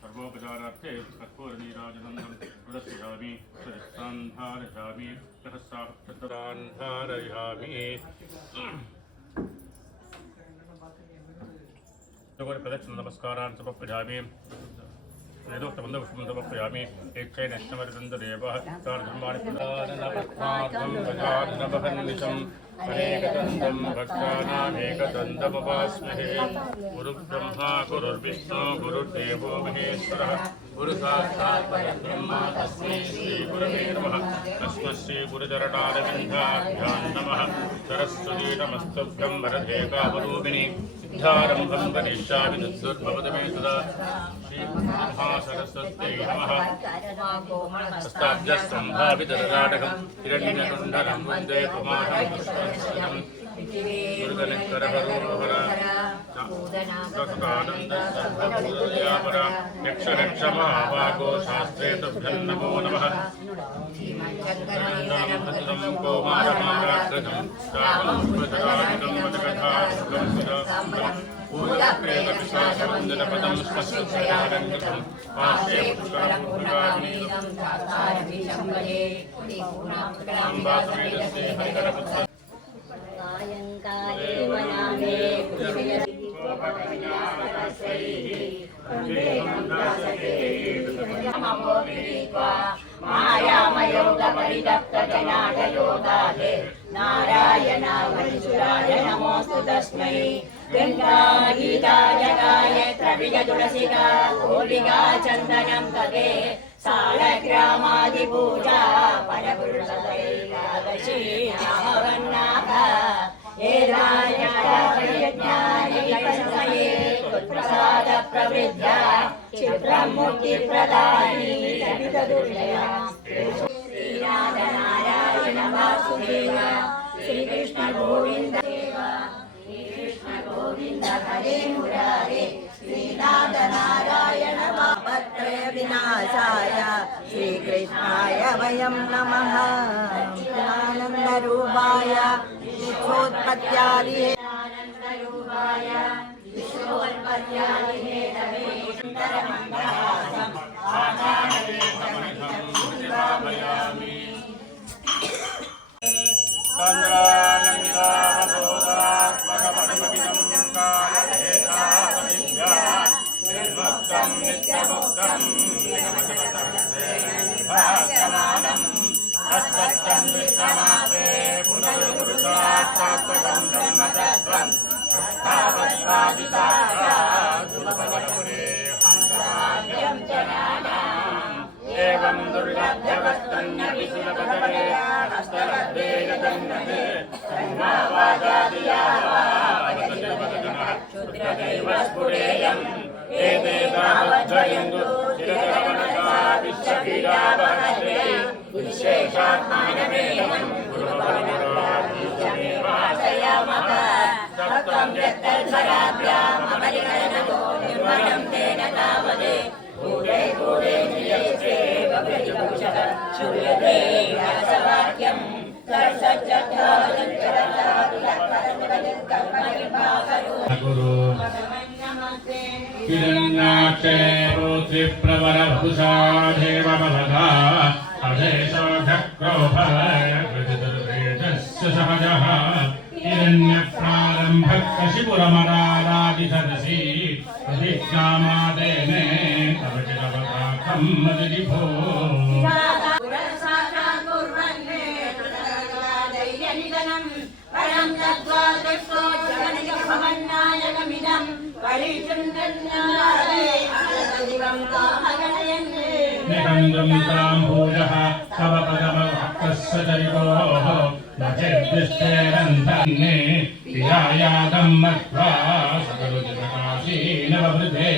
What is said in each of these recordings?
सर्वोपचारार्थे कर्पूरनीराजनन्दं प्रदर्शयामि सहस्रान्धारयामि सहस्रान्धारयामि प्रदक्षिण नमस्कारान् समर्पयामि वेदोक्तबन्धपुष्पं समर्पयामि एकैन नमर्दन्तदेवः तार्धर्माणि प्रदाननपत्रार्थं गजाननवहन्निशम् अनेकदन्तं भक्तानामेकदन्तमुपास्महे गुरुब्रह्मा गुरुर्विष्णु गुरुर्देवो महेश्वरः गुरुसाक्षात् परब्रह्म तस्मै श्रीगुरवे नमः तस्मै श्रीगुरुचरणारविन्दाभ्यां नमः सरस्वती नमस्तुभ्यं वरदे कामरूपिणि सिद्धारम्भं करिष्यामि तद्भवतु मे सदा श्रीमहासरस्वत्यै नमः हस्ताभ्यस्तम्भावितरराटकं हिरण्यकुण्डलं वन्दे कुमारं पुष्पस्तनम् दुर्गनिकरहरोहर सदानन्दसर्वभूतदयापरा यक्षरक्षमावागो शास्त्रे तुभ्यं नमो नमः नन्दनं कौमारमाराकृतं श्रावणपुष्पधराजितं वदकथासुखं सदा भूतप्रेतपिशाचवन्दनपदं स्पष्टशयालङ्कृतं पार्श्वे पुष्करमुद्रिकाग्निदं अम्बासुवेदस्य हरिहरपुत्र सायंकाले वनामे मायामयोगपरितप्तजनाटयोगादे नारायणावंशुराय नमोऽस्तु तस्मै गङ्गागीताय गायत्रविज तुलसिका गोपिका चन्दनं तदे सालग्रामादिपूजा परपुरुषदैकादशी नामवर्णाः एधान्यायज्ञानिकसमये त्वत्प्रसादप्रवृद्धा क्षिप्रं मुक्तिप्रदायिनी ललितदुर्जया श्रीनारायण वासुदेव श्रीकृष्ण गोविन्द श्रीकृष्ण गोविन्द हरे मुरारे श्रीनाथ नारायण पापत्रय विनाशाय श्रीकृष्णाय वयं नमः आनन्दरूपाय विश्वोत्पत्त्यादि आनन्दरूपाय विश्वोत्पत्त्यादि हेतवे सुन्दरमण्डलासं आनन्दरूपमहितं चन्द्रानन्दावबोधात्मकमनुमविदं कालदेशादिभ्या निर्मुक्तं नित्यमुक्तं निगमजगतभास्यमानम् अस्पष्टं दृष्टमात्रे पुनरुपुरुषात्मकं ब्रह्मतत्त्वं तावत्पादिसाक्षात् गुरुभगवपुरे हन्तकार्यं जनानाम् एवं दुर्लभ्यवस्तन्यपि सुलभतरे हस्तलब्धे जगन्नते तन्मावाजादियावावतजगतजनः शुद्धदैव स्फुरेयम् एते तावद्धयन्तु चिरतरमनसा विश्वक्रीडावहस्ते विशेषात्मानमेवं गुरुभगवपुराधीशमेवाश्रयामः तत्त्वं यत्तत्पराभ्यामपरिहरणतो निर्मलं तेन तावदे भूरे भूरे नियस्ते भवेद्भूषः श्रूयते रसवाक्यं हिरण्याक्षे रोत्रिप्रवरभूषा देवमवधा अधेशोऽधक्रोभयकृतिर्वेदस्य सहजः हिरण्यप्रारम्भकशिपुरमरारादिसदसि प्रतिज्ञामादेने तव चिरवताखं मदिभो परं तत्त्वा दृष्टो जगन्नायकमिदं परिचुन्दन्यारे अनन्तदिवं कामगणयन् निकन्दं ताम्भूजः तव पदमभक्तस्य चरितोः मचेद्दृष्टेरन्धन्ने पियायातं मत्वा सकरुचिप्रकाशीनववृते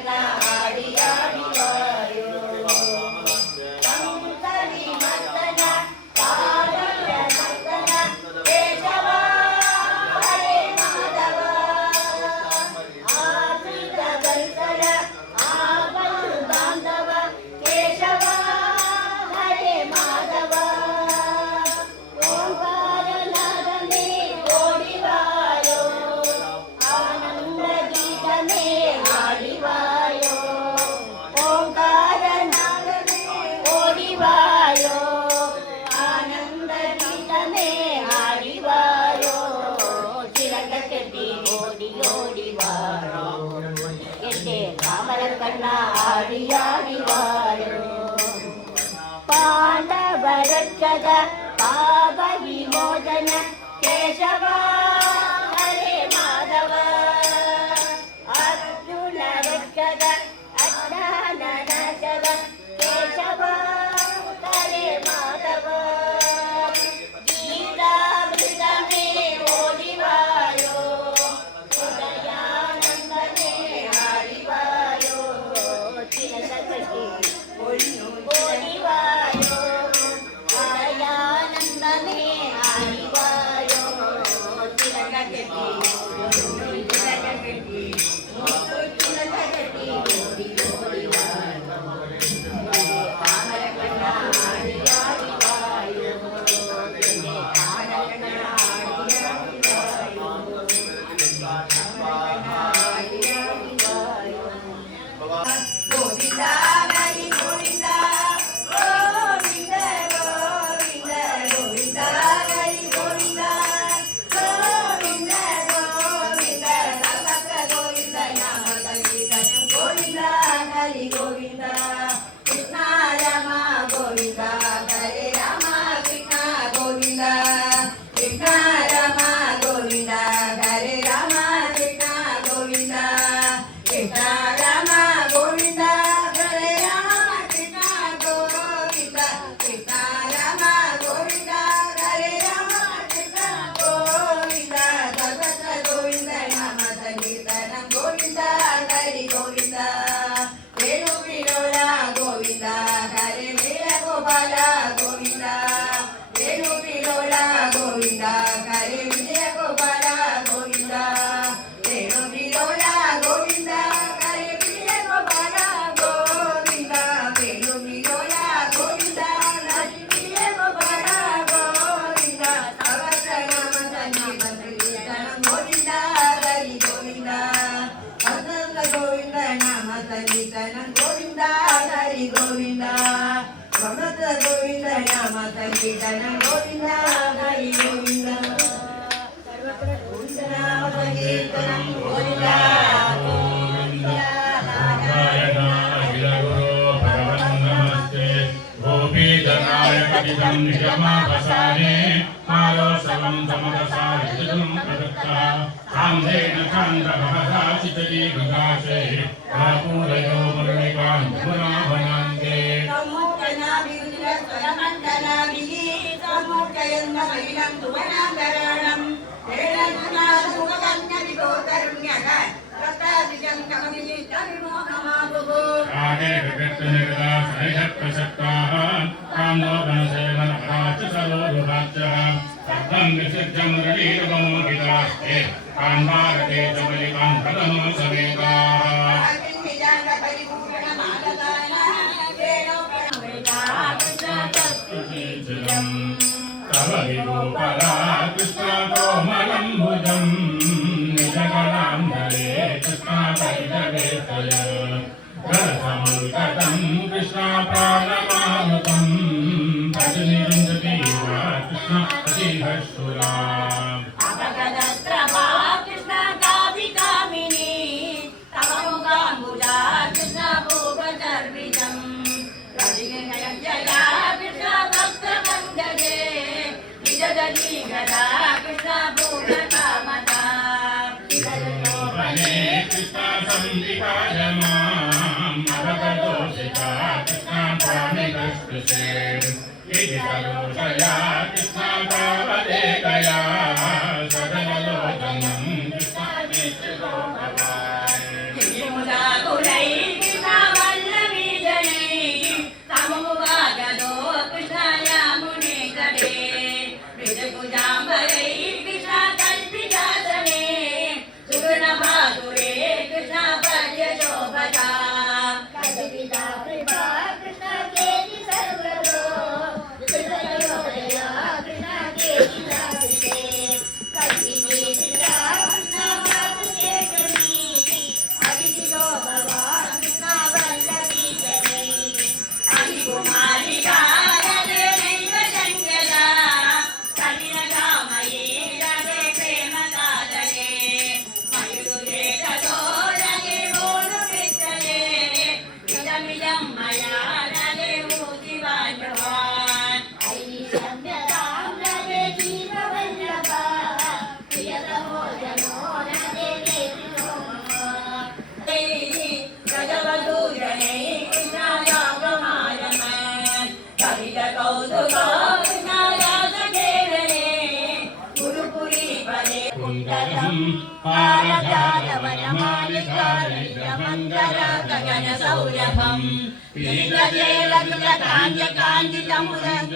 ಕಣ್ಣ ಆಡಿ ಆಡಿ ಬಾರೋ ಕಂಸರಿ ಮರ್ತನ ಕಾಲಯ ಮರ್ತನ ಕೇಶವ ಹರೇ ಮಾಧವ ಆಶ್ರಿತ ದರ್ಶನ ಆಪತ್ತು ಬಾಂಧವ ಕೇಶವ ಹರೇ ಮಾಧವ ಓಂಕಾರನಾದನೇ ಓಡಿವಾಯೋ ಆನಂದ ಗೀತನೇ ಹಾಡಿವಾಯೋ ಓಂಕಾರನಾದನೇ ಓಡಿವಾಯೋ ಆನಂದ ಗೀತನೇ ಹಾಡಿವಾಯೋ ಚಿರಕ ಕೆಟ್ಟಿ ಓಡಿ ಓಡಿವಾಯೋ ಎಷ್ಟೇ ಕಾಮರ ಕಣ್ಣ ಆಡಿ ಆಡಿವಾಯೋ ಪಾಂಡವರಕ್ಷದ ಪಾಪ ವಿಮೋಚನ ಕೇಶವ ಹರೇ ಮಾಧವ ಅರ್ಜುನ ರಕ್ಷದ ಅಜ್ಞಾನ ನಾಶದ ಕೇಶವ ಹರೇ ಮಾಧವ ಗೀತಾಮೃತಮೇ ಓಡಿವಾಯೋ ಹೃದಯಾನಂದನೇ ಹಾಡಿವಾಯೋ ಚಿರಕ ಕಟ್ಟಿ ಓಡಿವಾಯೋ ಹೃದಯಾನಂದನೇ ಹಾಡಿವಾಯೋ ಚಿರಕ ಕಟ್ಟಿ ಓಡಿ ಓಡಿವಾಯೋ ಕಾಮರ ಕಣ್ಣ ಆಡಿ ಆಡಿವಾಯೋ ಕಾಮರ ಕಣ್ಣ ಆಡಿ ಆಡಿವಾಯೋ ಆಡಿ ಆಡಿವಾಯೋ ಗೋವಿಂದ ಹರಿ ಗೋವಿಂದ ಗೋವಿಂದ ಗೋವಿಂದ ಗೋವಿಂದ ಹರಿ ಗೋವಿಂದ ಗೋವಿಂದ ಗೋವಿಂದ ಸಮಗ್ರ ಗೋವಿಂದ ನಾಮ ಸಂಗೀತ ಗೋವಿಂದ ಹರಿ ಗೋವಿಂದ ಕೃಷ್ಣ ರಾಮ ಗೋವಿಂದ ಹರೇ ರಾಮ ಕೃಷ್ಣ ಗೋವಿಂದ ಕೃಷ್ಣ ರಾಮ ಗೋವಿಂದ ಹರೇ ರಾಮ ಕೃಷ್ಣ ಗೋವಿಂದ ಕೃಷ್ಣ ರಾಮ ಗೋವಿಂದ ಹರೇ ರಾಮ ಕೃಷ್ಣ ಗೋವಿಂದ ಕೃಷ್ಣ ರಾಮ ಗೋವಿಂದ ಹರೇ ರಾಮ ಕೃಷ್ಣ ಗೋವಿಂದ ಸರ್ವತ್ರ ಗೋವಿಂದ ನಾಮ ಸಂಕೀರ್ತನ ಗೋವಿಂದ ಹರಿ ಗೋವಿಂದ ವೇಣು ವಿನೋದ ಗೋವಿಂದ ಹರೇ ಮೇಳ ಗೋಪಾಲ ಗೋವಿಂದ ವೇಣು ವಿನೋದ ಗೋವಿಂದ ಹರೇ ವಿಜಯ ಗೋಪಾಲ ಗೋವಿಂದ ವೇಣು ವಿನೋದ ಗೋವಿಂದ ಹರೇ ವಿಜಯ ಗೋಪಾಲ ಗೋವಿಂದ ವೇಣು ವಿನೋದ ಗೋವಿಂದ ಹರೇ ವಿಜಯ ಗೋಪಾಲ ಗೋವಿಂದ ಸರ್ವತ್ರ ನಾಮ ಸಂಕೀರ್ತನ ಗೋವಿಂದ ಹರಿ ಗೋವಿಂದ ಸರ್ವತ್ರ ಗೋವಿಂದ ನಾಮ ಸಂಕೀರ್ತನ ಗೋವಿಂದ ಹರಿ ಗೋವಿಂದ ಸರ್ವತ್ರ ಗೋವಿಂದ ನಾಮ ಸಂಕೀರ್ತನ ಗೋವಿಂದ ಹರಿ ಗೋವಿಂದ ಸರ್ವತ್ರ ಗೋವಿಂದ ನಾಮ ಸಂಕೀರ್ತನ ಗೋವಿಂದ ಗೋವಿಂದ ನಾರಾಯಣ ಅಖಿಲ ಗುರು ಭಗವನ್ ನಮಸ್ತೆ ಗೋಪೀಜನಾಯ ಪತಿತಂ ನಿಗಮಾಪಸಾನೆ ಮಾಲೋಸವಂ ಸಮದಸಾರಿತಂ ಪ್ರದತ್ತಃ ಸಾಂಧೇನ ಛಾಂದಭವತಾ ಚಿತಲಿ ವಿಕಾಸೇ ಕಾಪೂರಯೋ ಮುರಳಿಕಾಂತಮುನಾಭನಾಂತೆ ಸಮೂರ್ಧನಾಭಿರುಚಿರ ಸ್ವರಮಂಡಲಾಭಿಃ ಸಮೂರ್ಧಯನ್ನ ಮೈಲಂ ಸುವನಾಂತರಾಣಂ ತೇನಸುನಾಸುಮಗನ್ಯವಿಗೋತರುಣ್ಯಃ ರಕ್ತಾಭಿಷಂ ಕಮವಿನಿಷ್ಟವಿಮೋಹಮಾಭುಃ ರಾಗೇ ವಿಕೃತನಿರತಾ ಸನಿಧಪ್ರಸಕ್ತಾಃ ಕಾಮ್ನೋಪನಸೇವನಪರಾಚ ಸರೋರುರಾಜ್ಯಃ ಸರ್ವಂ ವಿಸಿದ್ಧಮುರಳೀರವಮೋಹಿತಾಸ್ತೆ ಕಾನ್ಭಾರತೆ ಚ ಬಲಿಕಾಂತತಮೋ ಸಮೇತಾಃ ಅಗ್ನಿಜಾಂಗ ಪರಿಪೂರ್ಣ ಮಾಲಗಾನ ವೇಣೋ ीचरम् तव विगोपरा कृष्णकोमलम्बुजं निजगणाम्बरे कृष्णापरिजवेतय रसमुल्कटं कृष्णाप्राणमानुतं भजनिरुन्धतीव कृष्णातिहर्षुरा अपगदत्रभा कृष्ण कामिनी तव मुखाम्बुजा कृष्ण भूपचर्विजम् रविगणयजया कृष्ण भक्तवन्दजे निजदली गदा कृष्ण भूपकामता वने कृष्णासंविहाय माम् अवगतोषिता कृष्णापाणिकस्पृशे इति सरोषया कृष्णापावलेकया सकललोचनं कृष्णानेत्रलोकवान् मुदाकुलै गगन सौरभम पीतदेवकाञ्चकाञ्चितमुदं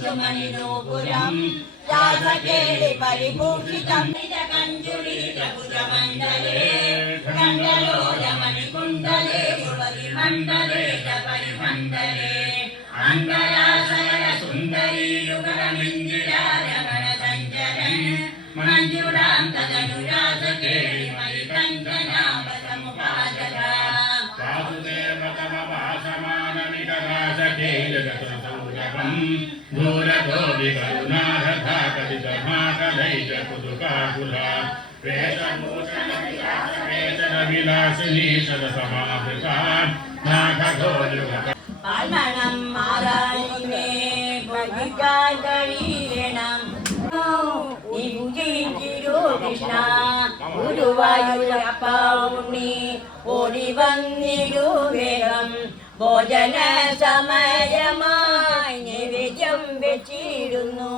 सुमणिनूपुरं रासकेलि परिभूषितं निजकञ्जुलीतभुजमण्डले मण्डलोदमणिकुण्डले युवतिमण्डले परिमण्डले अङ्गराशय सुन्दरी युगलमिन्दिरारमण सञ्चरन् मञ्जुरां तदनुरासकेलि मणिकण्ठनामसमुपादता वासुदेवतमवासमानमिकरासकेलगतसौरभं दूरतो विकरुणारथाकलितमाकलैजकुतुकाकुला वेशभूषणविलासिनी सदसमावृता नागघोयुगत पाल्मणं मारायिने भजिकाकरीणं निभुजिरो कृष्ण गुरुवायूरप्पा उन्नी ओडि वन्निडु वेगं भोजन समयमायि नैवेद्यं വെച്ചിടുന്നു.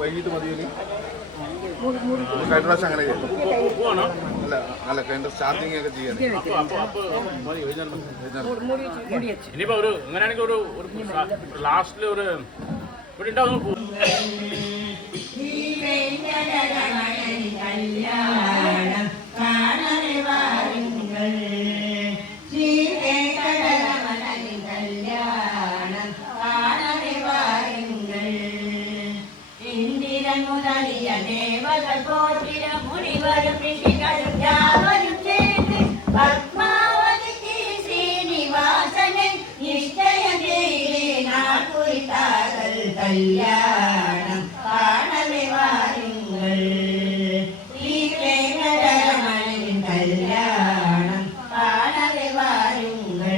വൈകിട്ട് മതിയോ കഴിഞ്ഞ പ്രാവശ്യം അങ്ങനെ അല്ല കഴിഞ്ഞ സ്റ്റാർട്ടിങ് ഒക്കെ ചെയ്യാൻ ഇനിയിപ്പോ ഒരു അങ്ങനെയാണെങ്കിൽ ഒരു ലാസ്റ്റിൽ ഒരു ഇവിടെ ഉണ്ടാവും കല്യാണം കാണവേ വാരുങ്ങൾ ഈ വേങ്കടരമണൻ കല്യാണം കാണവേ വാരുങ്ങൾ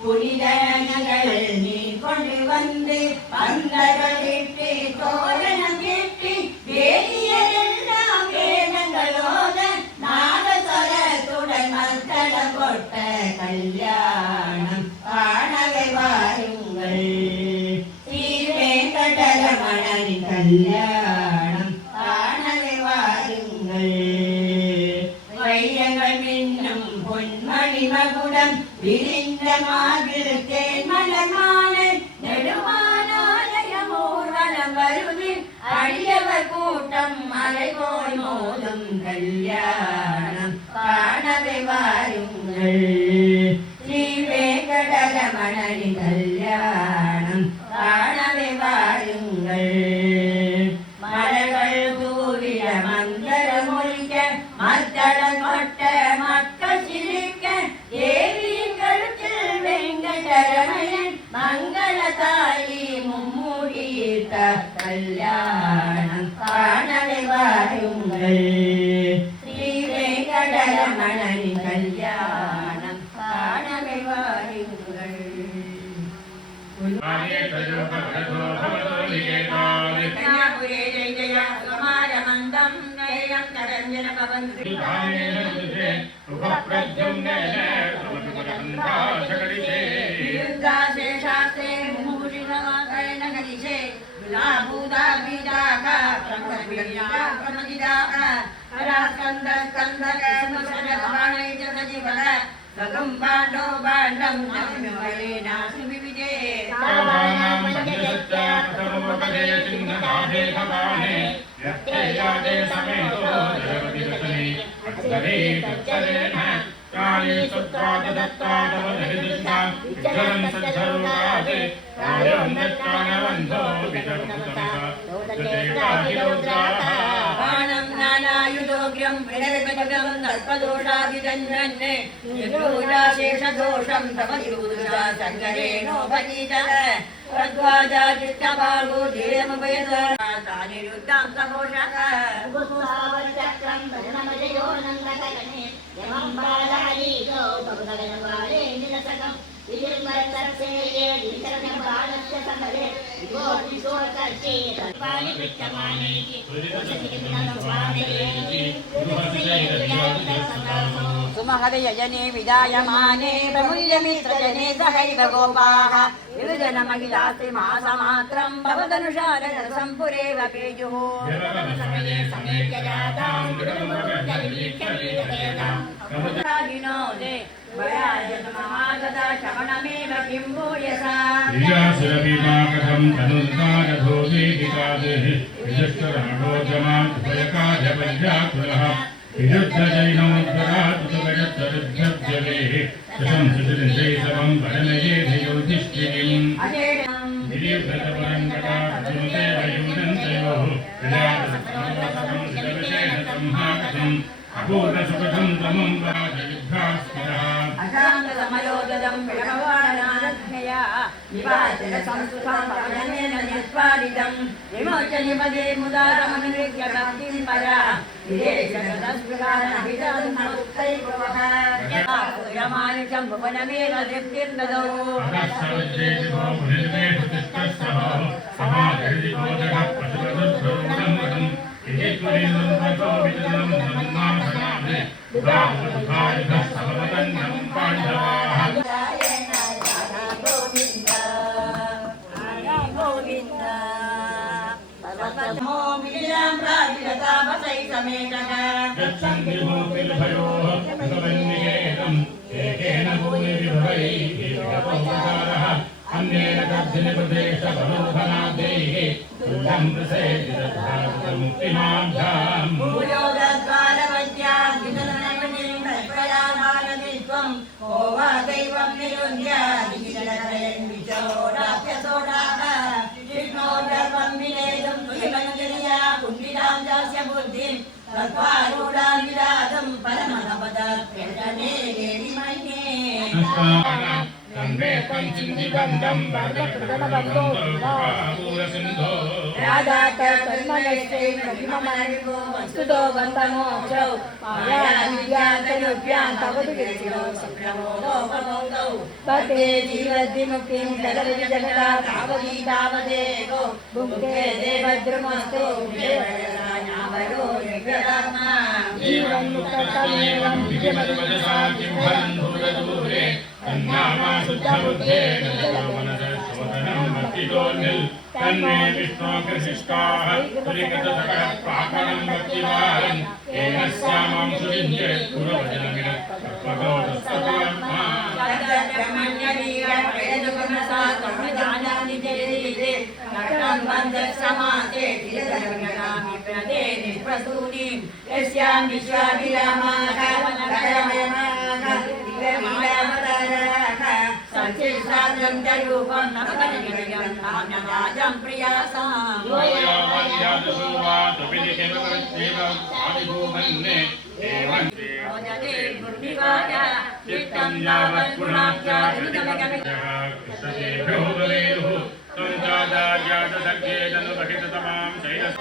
പുരിതനകൾ നീ കൊണ്ടുവന്ന് പന്തകൾ കെട്ടി തോരണം കെട്ടി വേദിയെല്ലാം വേദങ്ങളോട് നാഗസ്വരത്തുടൻ മത്തളം കൊട്ട കല്യാണം കാണവേ വാരുങ്ങൾ രമണൻ കല്യാണം കാണവേ വാരുങ്ങൾ വൈരങ്ങൾ മിന്നും പൊന്മണിമകുടം വിരിഞ്ഞ മാതിൽ തേന്മലമാനൻ നെടുമാനാലയമൂർവനം വരുവിൽ അടിയവർ കൂട്ടം മലപോൽ മോതും കല്യാണം കാണവേ വാരുങ്ങൾ ശ്രീ വെങ്കടരമണൻ കല്യാണം കാണവേ വാരുങ്ങൾ മലകൾ തൂവിയ മന്ദരമൊഴിക്ക മദ്ദളം കൊട്ട മക്കൾ ചിരിക്ക ദേവിയും കഴുത്തിൽ വെങ്കടരമണൻ മംഗളതായി മുമ്മൂടിയിട്ട കല്യാണം കാണവേ വാരുങ്ങൾ ശ്രീ വെങ്കടരമണൻ കല്യാണം കാണവേ വാരുങ്ങൾ. Gagambando bandam namwe nasu bibide Savanam sanjasya samukade sinnadhe khavane yatteyade sameto jagati dasani akshare tatsalena kali sutvada dattada vadhidishya jalam sajharvade ayam dattana vandho vidarmutamsa jateka hirodraha Anam nana yudo योग्यं विनर्गजगं सर्पदोषाभिरञ्जन् निर्दोषाशेषदोषं तव निरुषा सङ्गरेणोपनीतः प्रद्वाजाचित्तभागो धीरमुपयतानिरुद्धां सघोषः गोसावचक्रं पद्मजयो नन्दकगणे यमं बालालीको भवगणवाले निरसकं विजिर्मत्सर्सेये विचरणबालस्य समरे विभोतिसोकर्षे तत्पाणि पृच्छमानेति सुमहदयजने विदायमाने प्रमुल्यमित्रजने सहैव गोपाः विविधनमहिलास्ति मासमात्रं भवदनुषारसम्पुरेव पेयुः विनोदे भयाजतमहागता शमनमेव किं भूयसा कथं धनुर्दारधोदीपिकादेः विजुष्टरणोजमाभयकार्यपद्याकुलः विरुद्धजैनोद्धरातुतगजत्तरुद्धव्यवेः शशंसुजनिजैसवं वरनयेधयोधिष्ठिरीम् गिरिभृतपरङ्कटार्जुनदेवयुनन्तयोः विराटसत्समवसनं शिलविशेष संहाकथम् अपूर्णसुखं तमं वाजयुद्धास्मरः अशान्तसमयोददं विलमवाणनानध्यया निवाचरसंस्तुतं भवनेन निस्वादितं विमोचनिपदे मुदारमनुरिज्य भक्तिं परा विदेशगतस्पृहानभिदमुक्तैभवः यमानिशं भुवनमेव तृप्तिर्ददौ अदस्सवज्जेतिभो मुनिर्वेषतिष्ठस्सः समाधरिजिभोजः पशुपदुर्भ्रोणम् इजित्वरीन्दो विदनं धन्नाथनाभे उदाहुदुखायुधः समवदन्नं पाण्डवाः गच्छन्ति मोपिलभयोः भगवन्निकेतम् एकेन भूमिविभवैः विगतोपचारः अन्येन गर्जनिप्रदेशबलोधनादैः तुल्यं प्रसेदितमुक्तिमाभ्याम् भूयोगद्वारवद्यां विदननमणिं प्रयामानदित्वं को वा दैवं निरुन्ध्य दिशिरकरयन् विचोराप्यसोडाः विष्णोर्गर्वं विनेदं तुयमञ्जलिया कुण्डिलां दास्य बुद्धिं तत्त्वारूढां विराजं परमपदार्थ्यजने देवि मन्ये कन्वेत्वञ्चिन्तिबन्धं वरदकृतबन्धो राधातन्मयस्ते प्रतिममरिगो वस्तुतो बन्धमोक्षौ मायाविद्यान्तनुभ्यां तवतु गिरिशिरो सुप्रमोदोपमोदौ पते जीवद्विमुक्तिं जगति जगदा तावती तावदेको भुङ्क्ते देवद्रुमस्तु देवयानावरो यज्ञदात्मा जीवन्मुक्तमेवं विजयमद्वजसा किं फलं भूरदूरे तन्नामा शुद्धबुद्धेन मनसशोधनं भक्तिदोर्निल् तन्मे विष्णोऽग्रशिष्टाः पुरिगतसकलप्रापणं भक्तिवारं येन स्यामां सुविञ्जयत् पुरवचनमिन तत्त्वगोचस्तत्त्वात्मा ब्रह्मण्यवीरप्रेदुकमसा कर्मदानानि देदीते नष्टं बन्धसमासे चिरधर्मणामि प्रदे निष्प्रसूनिं यस्यां विश्वाभिरामाः वनकरमयमाः दिव्यमायावताराः सचिसाद्रं च रूपं नवकनिलयं नाम्यवाजं प्रियासाम् चित्तं यावत् कृष्णदेभ्यो बलेरुः त्वं चादार्यादसज्ञेदनुपठिततमां शैलस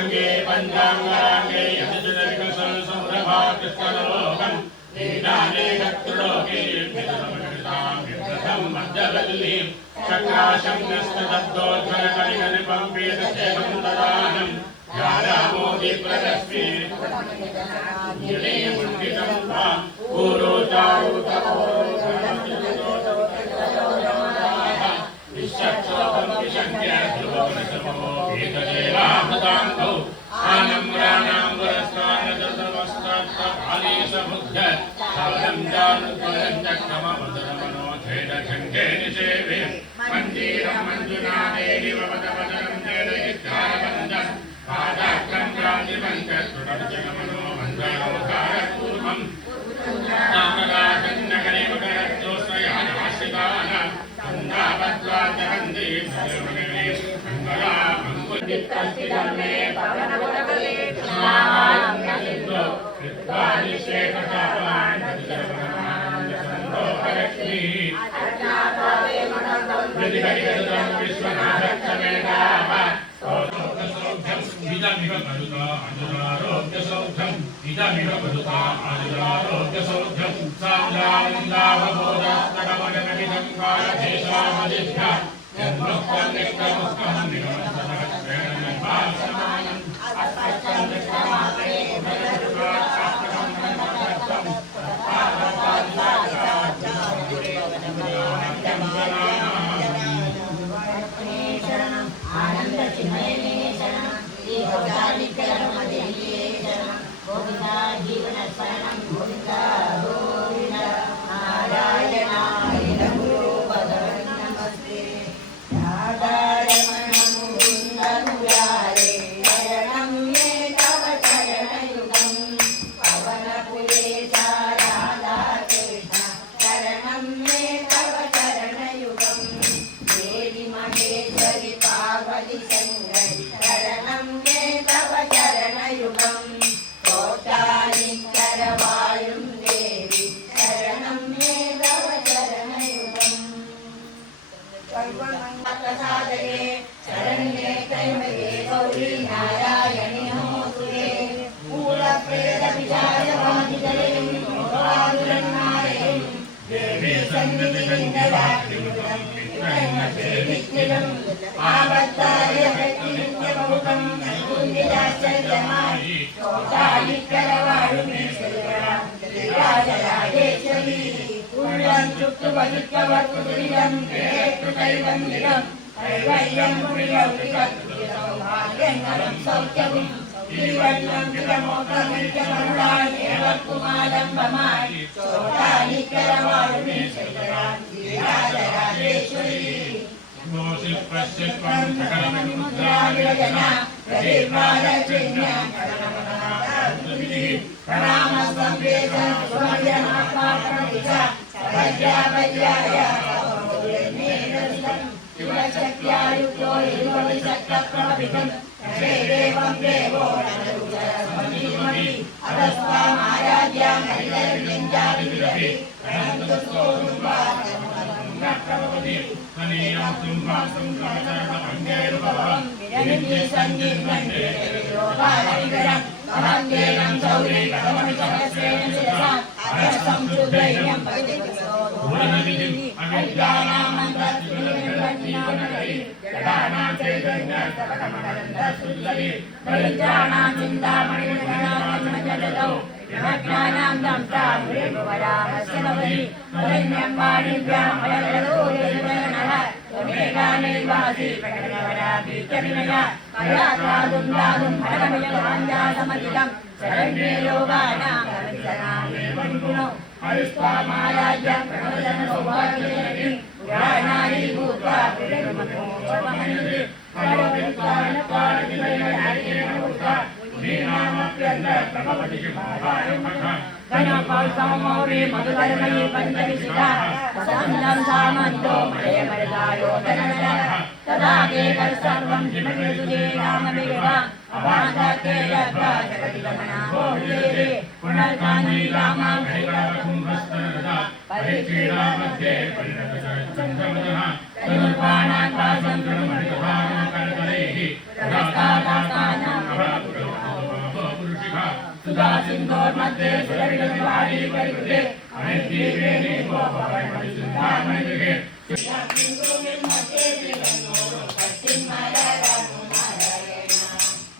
अंगे पंचांगांगे यदिजनकसंसुरभाकृष्णलोकं दीनाने गत्रोके विदमकृतां विप्रथं मध्यवल्लीं चक्राशं नस्तदद्धोद्धरकलिगनिपं वेदसेवं ददानं यादामोदि प्रदस्मि जले मुंडितं वा पूरोचारु तपोरमाः विश्वक्षोभं विशङ्क्य ध्रुववनसमो वेददेवामृताङ्गौ आनम्राणां वरस्नानदतमस्तात्तपालीसमुग्ध शबलं जानुद्वलं चक्रममधुरमनोधेदखण्डे निषेवे मञ्जीरं मञ्जुनादेवि ववदवदनं जयदयित्यारवन्दं पादाक्रं क्रान्तिमञ्चतृणर्जनमनो मन्दारोकारपूर्वम् नामगाकन्नगरे मकरज्योत्स्नयानाश्रिताः अन्दावद्वाद्यहन्ति भगवने मङ्गलामङ्गुलित्तस्तिधर्मे पवनपदकले नामायं नसिद्धो कृत्वानिशेषतापान् भजरवनमानन्दसन्दोहरक्ष्मी अज्ञातावे मनोदं प्रतिहरिगतं विश्वनाथक्षमेधाः इदमिह मरुता अनुरारोग्यसौख्यम् इदमिह मरुता अनुरारोग्यसौख्यम् साम्रान्दावबोधास्तकमगमनिदं कालदेशामदिभ्य यन्मुक्तं नित्यमुक्तं निगमस्तमहस्रेण निर्वासमानम् अस्पष्टं नित्यमात्रे भजरुपात्सात्मकं नमस्तं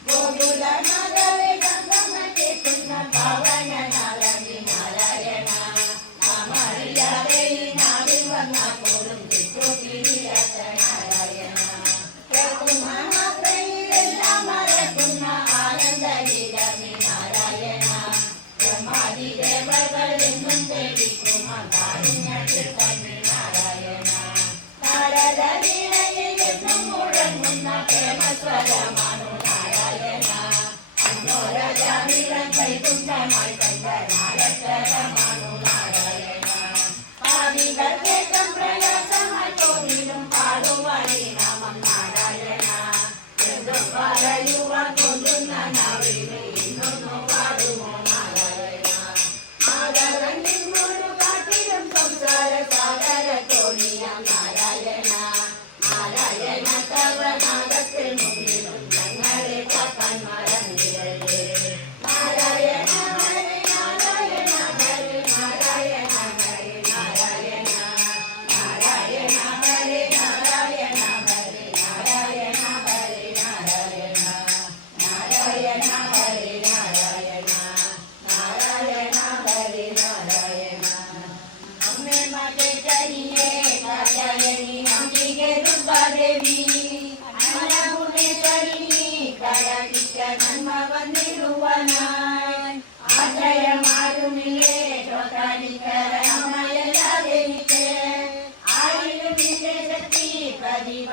Go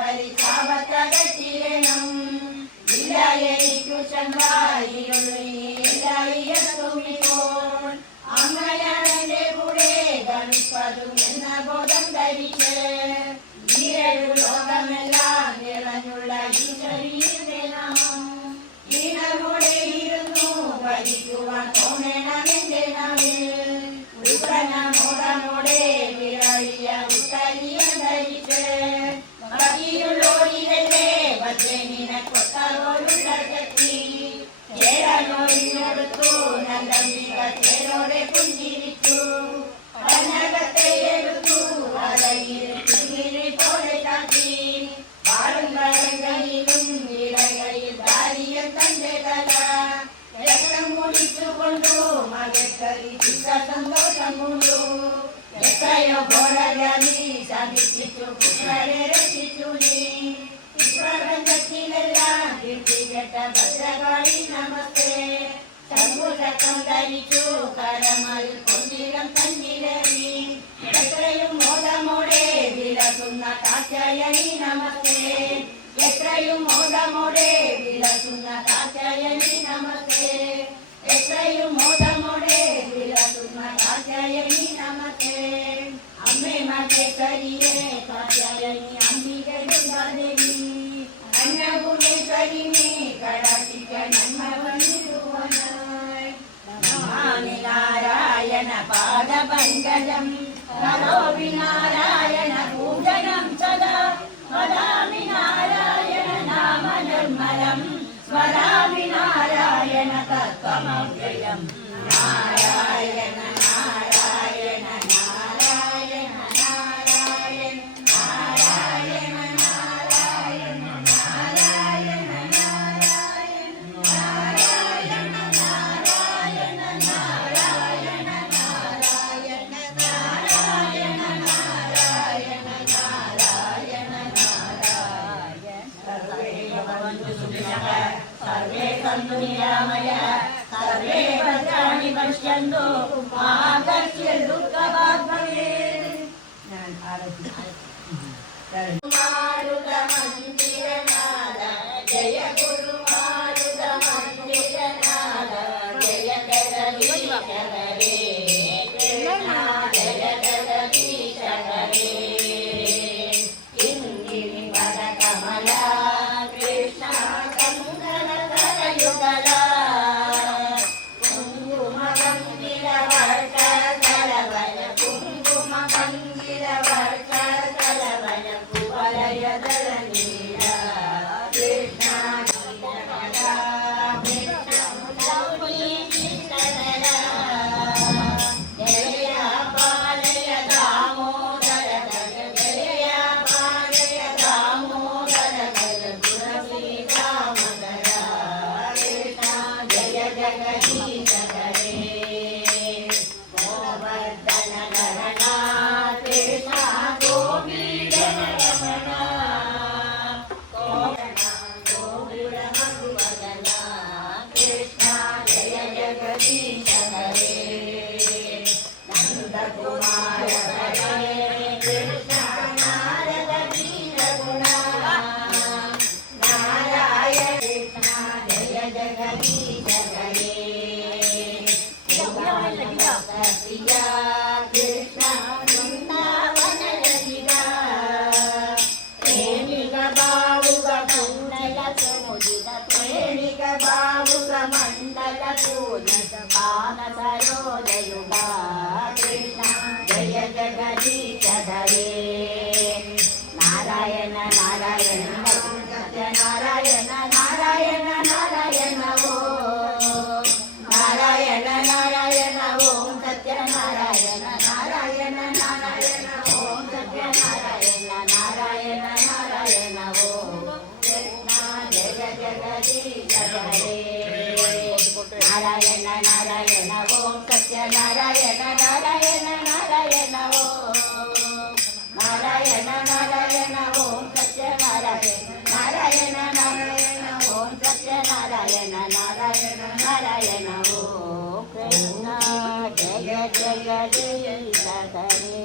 പരിതാപത്തകറ്റിരണം ഇല്ല എനിക്കു ശങ്കായിരത്തുമിപ്പോൾ അമ്മയാണെന്റെ കൂടെ ഗണിപ്പതും എന്ന ബോധം ധരിച്ച് ഈരഴു ലോകമെല്ലാം നിറഞ്ഞുള്ള ഈശ്വരീന്റെ നാമം ഈണമോടെ ഇരുന്നു ഭരിക്കുവാൻ തോന്നണമെന്റെ നാവിൽ ഉത്പന്നമോടമോടെ വിരളിയ ഉത്തരിയ ധരിച്ച് ഭക്തിയുള്ളോരിതല്ലേ ഭദ്രേ നിനക്കൊത്തവരുള്ള ശക്തി ചേരാനോരിനടുത്തു നന്ദംബിക ചേരോടെ പുഞ്ചിരിച്ചു കനകത്തെ എടുത്തു അരയിൽ തിങ്ങിനെ പോലെ കാട്ടി വാളും കരങ്ങളിലും ഇടകളിൽ ദാരിയം തന്റെ തല രക്തം കുടിച്ചുകൊണ്ടു മകൾക്കറി ചിത്ത സന്തോഷം കൊണ്ടു എത്രയോ ഘോരജാതി ശാന്തിപ്പിച്ചു പുത്രരെ രക്ഷിച്ചു നീ പ്രപഞ്ചത്തിലെല്ലാം കീർത്തികെട്ട ഭദ്രകാളി നമസ്തേ ശംഖുചക്രം ധരിച്ചു കരമയിൽ പൊന്നിരം തന്നിലേറി എത്രയും മോദമോടെ വിലസുന്ന കാറ്റയണി നമസ്തേ എത്രയും മോദമോടെ വിലസുന്ന കാറ്റയണി നമസ്തേ എത്രയും മോദമോടെ വിലസുന്ന കാറ്റയണി നമസ്തേ അമ്മേ മകേശ്വരിയേ കാറ്റയണി അംബികരുണ്ടാദേവി അന്നപൂർണേശ്വരിനെ കടാക്ഷിക്ക നന്മ വന്നിടുവാനായി നമാമി നാരായണ പാദപങ്കജം കരോമി നാരായണ പൂജനം സദാ വദാമി നാരായണ നാമ നിർമ്മലം സ്മരാമി നാരായണ തത്വമവ്യയം നാരായണ നാരായണ നാരായണ നാരായണ നാരായണ നാരായണ നാരായണ നാരായണ നാരായണ നാരായണ നാരായണ നാരായണ നാരായണ നാരായണ സർവേ ഭവന്തു സുഖിനഃ സർവേ സന്തു നിരാമയ സർവേ ഭദ്രാണി പശ്യന്തു മാ കശ്ചിത് ദുഃഖഭാഗ് ഭവേത്. ഞാൻ മാരുത മന്ദിരനാഥ ജയ ഗുരു മാരുത മന്ദിരനാഥ ജയ ജഗദീശഹരേ കൃഷ്ണ ജയ ജഗദീശഹരേ ഇന്ദിനി പദ കമല കൃഷ്ണ കങ്കണ കരയുഗല കുങ്കുമ മന്ദിര വർഷ കലവല കുങ്കുമ മന്ദിര വർഷ കലവല കുവലയദള നീല കൃഷ്ണ കൃഷ്ണ കൃഷ്ണ ജയ പാലയ ദാമോദര ജയ പാലയ ദാമോദര തുളസീതാമദര കൃഷ്ണ ജയ ജഗദീശ ഹരേ ഗോവർദ്ധന ഗണന കൃഷ്ണ ഗോപീജന രമണ ഗോകുല മധുവദന കൃഷ്ണ ജയ ജഗദീശ ഹരേ നന്ദകുമാര ഹരേ കൃഷ്ണ നാരദ വീരഗുണ നാരായണ കൃഷ്ണ ജയ ജഗദീശ ഹരേ പ്രിയ കൃഷ്ണ വൃന്ദാവന രസിക പ്രേമിക ബാവുക മണ്ഡല സുമുദിത പ്രേമിക ബാവുക മണ്ഡല പൂജിത പാന സരോജയുഗ കൃഷ്ണ ജയ ജഗദീശ ഹരേ നാരായണ നാരായണ സത്യനാരായണ നാരായണ നാരായണ ഓം നാരായണ നാരായണ ഓം സത്യനാരായണ നാരായണ നാരായണ ഓം സത്യനാരായണ നാരായണ നാരായണ ഓം കൃഷ്ണ ജയ ജഗദീശ ഹരേ നാരായണ നാരായണ ഓം സത്യനാരായണ നാരായണ നാരായണ ഓം നാരായണ നാരായണ ഓം സത്യനാരായണ നാരായണ നാരായണ ഓം സത്യനാരായണ നാരായണ നാരായണ ഓം കൃഷ്ണ ജയ ജഗദീശ ഹരേ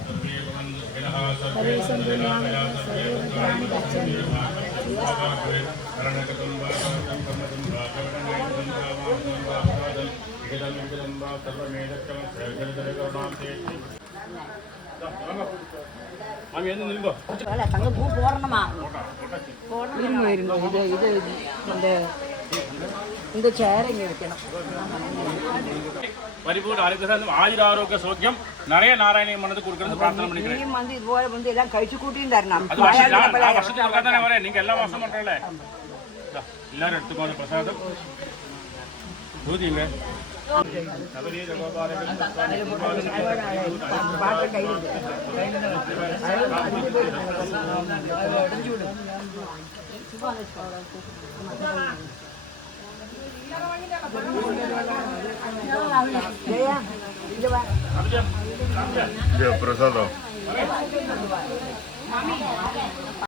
സർവേ ഭവന്തു സുഖിനഃ தங்க பூ போடணுமா இருங்க இருங்க இது இந்த சேர் இங்கே வைக்கணும். பரிபூர்ண ஆரோக்கியம் ஆயுர ஆரோக்கிய சௌக்கியம் நிறைய நாராயண மனது கொடுக்கறது பிரார்த்தனை பண்ணிக்கிறேன். நீயும் வந்து இதுபோல வந்து எல்லாம் കഴിച്ചു கூட்டியும் தரணும். அது வருஷத்துக்கு ஒருக்கா தானே வரேன், நீங்க எல்லா மாசம் பண்றல. எல்லாரும் எடுத்துக்கோங்க பிரசாதம் ஊதிங்க. பாட்டு கையில் பிரசாதம்